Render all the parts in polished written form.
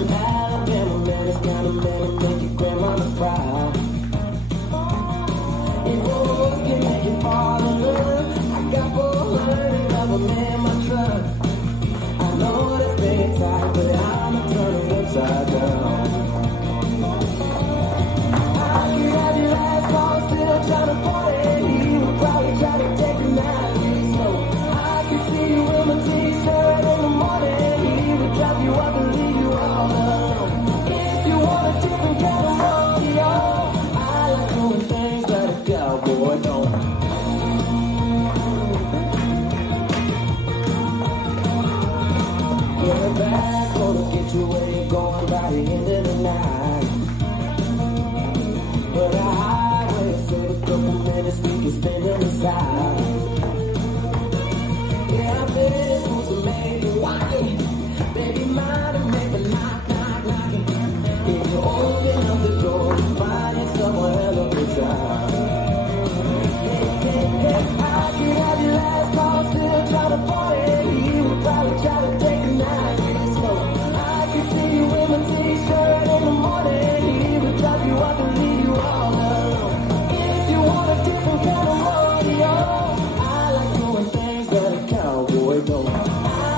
an Alabama man, it's kind of man to make your grandmama cry. If roads can make you fall in love, I got 400 of them in my truck. I know this thing tight, but I'ma turn it upside down. I could have your last call, still trying to party. You would probably try to take a night really slow. I could see you in my t-shirt in the morning. He would drop you off and leave you all alone. If you want a different kind of rodeo, I like doing things that a cowboy don't. Get back, gonna get you where you're going by the end of the night. But a highway said a couple minutes we can spend on the side. Yeah, I bet this was amazing. Why? Baby, mine and make a knock, knock, knocking. If you open up the door, you find yourself a hell of a time. I could have your last call, still trying to party. You would probably try to take a night really slow. I could see you in my t-shirt in the morning. He would drop you off and leave you all alone. If you want a different kind of rodeo, I like doing things that a cowboy don't. I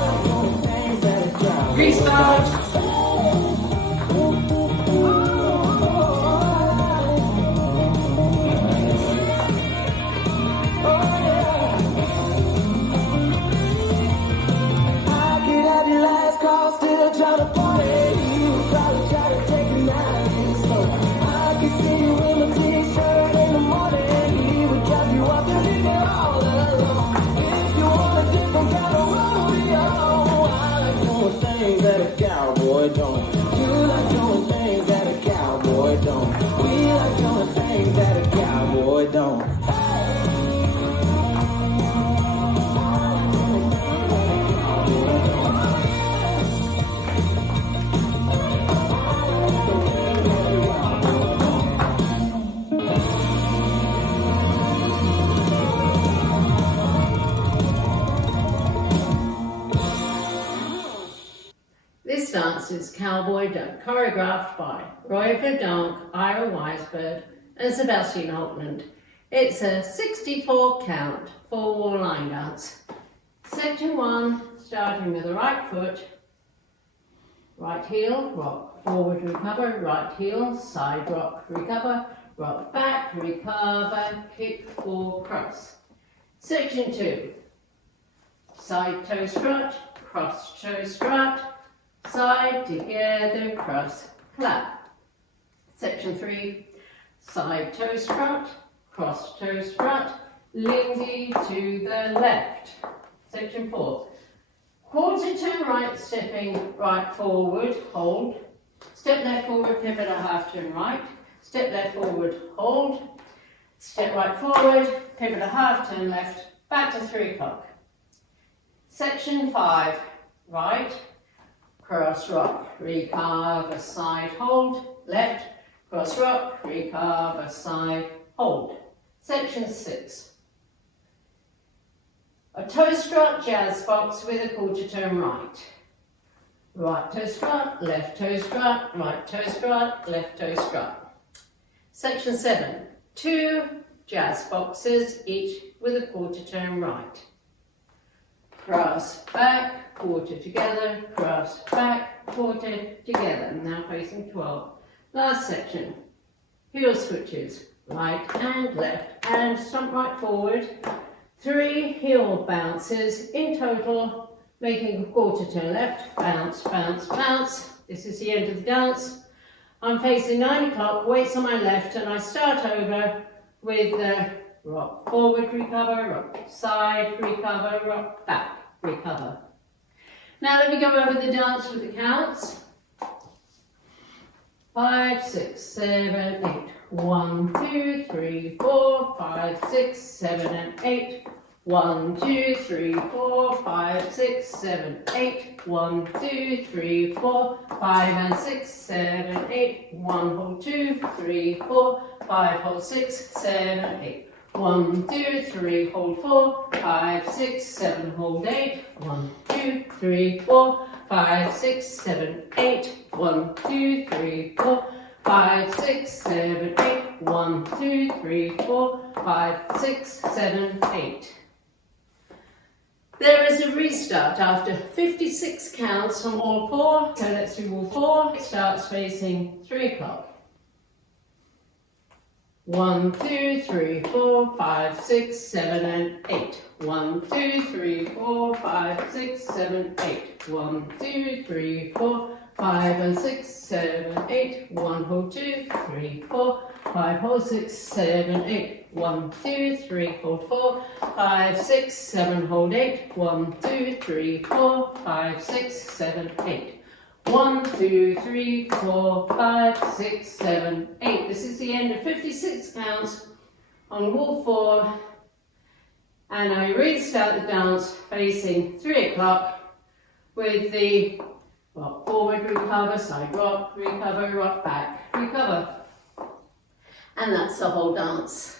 like doing things that a cowboy Restart. don't. That a cowboy don't. You like doing things that a cowboy don't. We like doing things that a cowboy don't. This dance is Cowboy Don't, choreographed by Roy Verdonk, Ira Weisberg and Sebastian Holtland. It's a 64 count, 4-wall line dance. Section 1, starting with the right foot, right heel, rock, forward, recover, right heel, side rock, recover, rock back, recover, kick, four, cross. Section 2, side toe strut, cross toe strut, side together, cross, clap. Section 3, side toe strut, cross toe strut, lindy to the left. Section 4, quarter turn right, stepping right forward, hold. Step left forward, pivot a half turn right. Step left forward, hold. Step right forward, pivot a half turn left, back to 3 o'clock. Section 5, right. Cross rock, recover, side, hold, left, cross rock, recover, side, hold. Section 6. A toe strut jazz box with a quarter turn right. Right toe strut, left toe strut, right toe strut, left toe strut. Section 7. 2 jazz boxes, each with a quarter turn right. Cross back, quarter together, cross back, quarter together. Now facing 12. Last section. Heel switches, right and left, and stomp right forward. 3 heel bounces in total, making a quarter turn left, bounce, bounce, bounce. This is the end of the dance. I'm facing 9 o'clock, weights on my left, and I start over with the rock forward, recover, rock side, recover, rock back, recover. Now let me go over the dance with the counts. 5, 6, 7, 8. 1, 2, 3, 4, 5, 6, 7, and 8. 1, 2, 3, 4, 5, 6, 7, 8. 1, 2, 3, 4, 5, and 6, 7, 8. 1, hold 2, 3, 4, 5, hold 6, 7, 8. 1, 2, 3, hold 4, 5, 6, 7, hold 8. 1, 2, 3, 4, 5, 6, 7, 8. 1, 2, 3, 4, 5, 6, 7, 8. 1, 2, 3, 4, 5, 6, 7, 8. There is a restart after 56 counts on wall 4. So let's do wall 4. It starts facing 3 o'clock. 1, 2, 3, 4, 5, 6, 7, and 8. 1, 2, 3, 4, 5, 6, 7, 8. 1, 2, 3, 4, 5 and 6, 7, 8. 1, hold 2, 3, 4, 5, hold 6, 7, 8. 1, 2, 3, hold 4, 5, 6, 7, hold 8. 1, 2, 3, 4, 5, 6, 7, 8. 1, 2, 3, 4, 5, 6, 7, 8. This is the end of 56 counts on wall 4. And I restart the dance facing 3 o'clock with the rock forward, recover, side rock, recover, rock back, recover. And that's the whole dance.